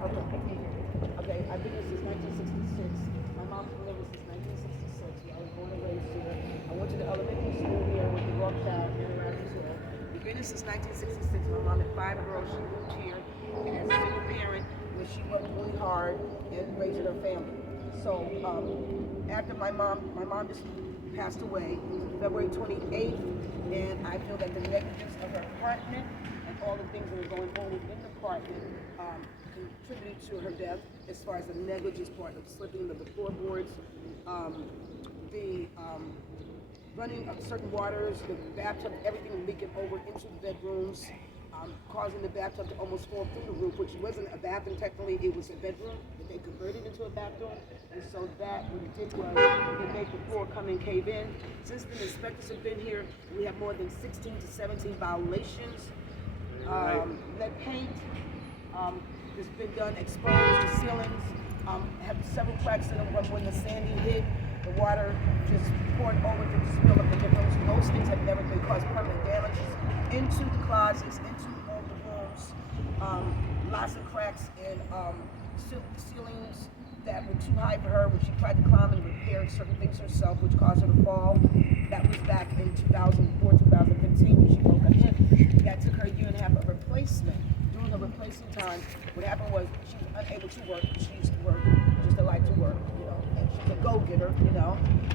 Okay, I've been here since 1966. My mom's been living since 1966. I was born and raised here. I went to the elementary school here with the York Child and around as well. We've been here since 1966. My mom had 5 girls. She moved here as a single parent where she worked really hard and raised her family. So after my mom just passed away February 28th, and I feel that the negligence of her apartment and all the things that were going on within the apartment contributed to her death as far as the negligence part of slipping of the floorboards, the running of certain waters, the bathtub, everything leaking over into the bedrooms, causing the bathtub to almost fall through the roof, which wasn't a bathroom technically, it was a bedroom that they converted into a bathroom. And so that, what it did was, it made the floor come in, cave in. Since the inspectors have been here, we have more than 16 to 17 violations. Lead paint has been done, exposed the ceilings, have several cracks in them from when the Sandy hit. The water just poured over to the spill of the windows. Those things have never been caused permanent damages into the closets, into all the rooms. Lots of cracks in ceilings that were too high for her when she tried to climb and repair certain things herself, which caused her to fall. That was back in 2004, 2015 when she broke her hip. That took her a year and a half of replacement. During the replacement time, what happened was she was unable to work. She used to work just to like to work, and she's a go-getter,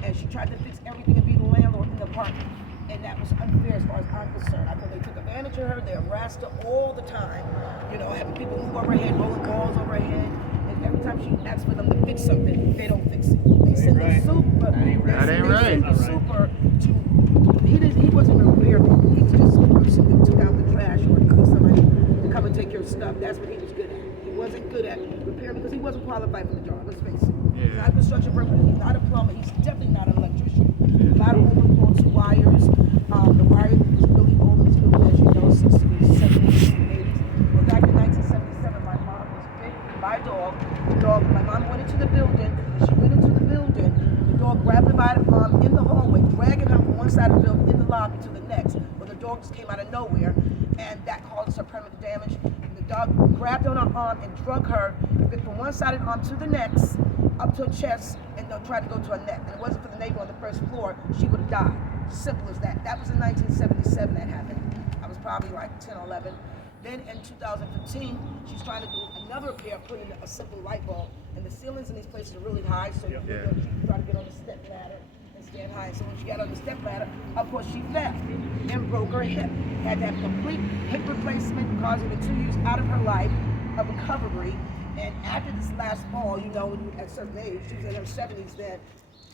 and she tried to fix everything and be the landlord in the apartment. And that was unfair as far as I'm concerned. I thought they took advantage of her, they harassed her all the time, having people move over her head, rolling balls over her head. And every time she asks for them to fix something, they don't fix it. They send the super. That ain't right. The super to, he wasn't a repairman. He was just a person that took out the trash or needed somebody to come and take your stuff. That's what he was good at. He wasn't good at repair because he wasn't qualified for the job, let's face it. He's not a construction worker, he's not a plumber, he's definitely not an electrician. A lot of overflow to wires. The wire was really old until, as you know, 60s, 70s, and 80s. Well, back in 1977, my mom was bitten by a dog. My mom went into the building. When she went into the building, the dog grabbed her by the arm in the hallway, dragging her from one side of the building in the lobby to the next. Well, the dog just came out of nowhere, and that caused her permanent damage. The dog grabbed her on her arm and drug her from one side of the arm to the next, up to her chest, and then tried to go to her neck. And it wasn't for the neighbor on the first floor, she would have died. Simple as that. That was in 1977 that happened. I was probably like 10 or 11. Then in 2015, she's trying to do another repair, put in a simple light bulb. And the ceilings in these places are really high, so she tried to get on the step ladder and stand high. So when she got on the step ladder, of course she fell and broke her hip. Had to have complete hip replacement, causing the 2 years out of her life of recovery. And after this last fall, when you at a certain age, she was in her 70s then,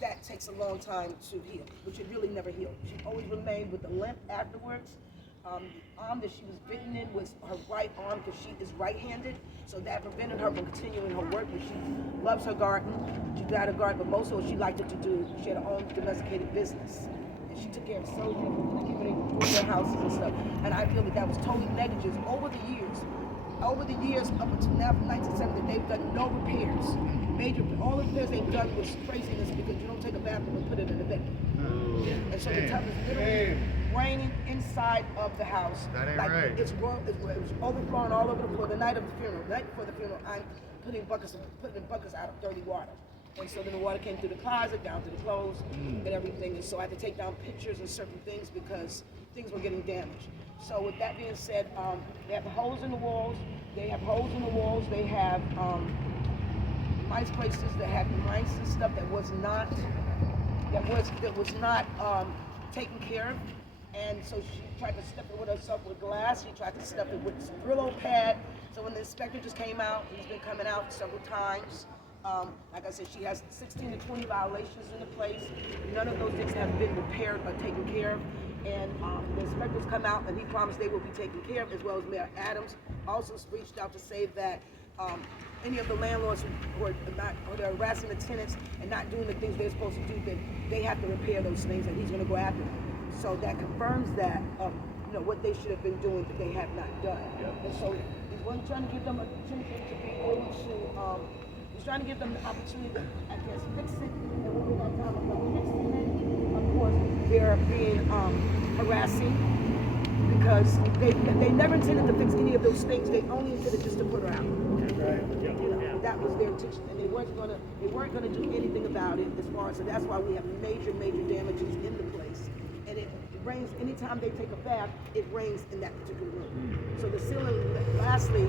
that takes a long time to heal, which it really never healed. She always remained with a limp afterwards. The arm that she was bitten in was her right arm because she is right-handed, so that prevented her from continuing her work. But she loves her garden. She got a garden, but most of what she liked it to do, she had her own domesticated business. And she took care of soldiers, people in their houses and stuff. And I feel that was totally negligence over the years. Over the years, up until now, from 1970, they've done no repairs. All the repairs they've done was craziness because you don't take a bathroom and put it in the bedroom. And so the tub is literally raining inside of the house. That ain't like right. It was overflowing all over the floor. The night of the funeral, the night before the funeral, I'm putting in buckets out of dirty water. And so then the water came through the closet, down to the clothes, and everything. And so I had to take down pictures and certain things because things were getting damaged. So with that being said, they have holes in the walls. They have mice places that had mice and stuff that was not taken care of. And so she tried to stuff it with herself with glass. She tried to stuff it with some Brillo pad. So when the inspector just came out, he's been coming out several times. Like I said, she has 16 to 20 violations in the place. None of those things have been repaired or taken care of. And the inspectors come out and he promised they will be taken care of, as well as Mayor Adams also reached out to say that any of the landlords who are harassing the tenants and not doing the things they're supposed to do, that they have to repair those things, and he's going to go after them. So that confirms that what they should have been doing, but they have not done. And so he's trying to give them an opportunity to be able to. He's trying to give them the opportunity to, I guess, fix it, and when we're not talking about fixing it, of course, they're being harassing because they never intended to fix any of those things. They only intended just to put her out. That was their intention, and they weren't gonna do anything about it as far as. So that's why we have major damages in the place, and it rains anytime they take a bath. It rains in that particular room. So the ceiling, lastly,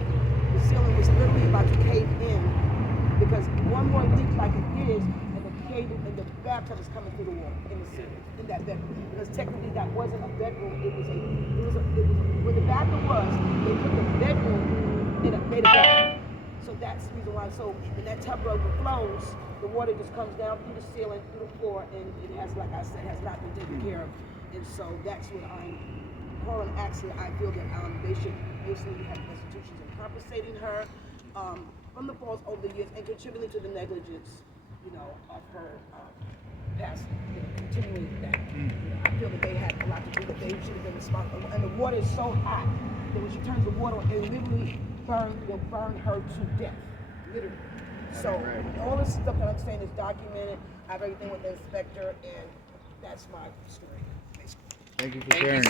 the ceiling was literally about to cave in because one more leak like it is, and the cable and the bathtub is coming through the wall in the ceiling in that bedroom. Because technically that wasn't a bedroom. It was where the bathroom was. They put the bedroom in made a bedroom. So that's the reason why. So when that tub overflows, the water just comes down through the ceiling, through the floor, and it has, like I said, has not been taken care of. And so that's what I'm calling. Actually, I feel that they should basically have institutions in compensating her from the falls over the years and contributing to the negligence, of her past, continuing that. I feel that they had a lot to do. That they should have been responsible. And the water is so hot that when she turns the water on, it literally will burn her to death, literally. So all this stuff that I'm saying is documented. I have everything with the inspector, and that's my story, basically. Thank you for sharing.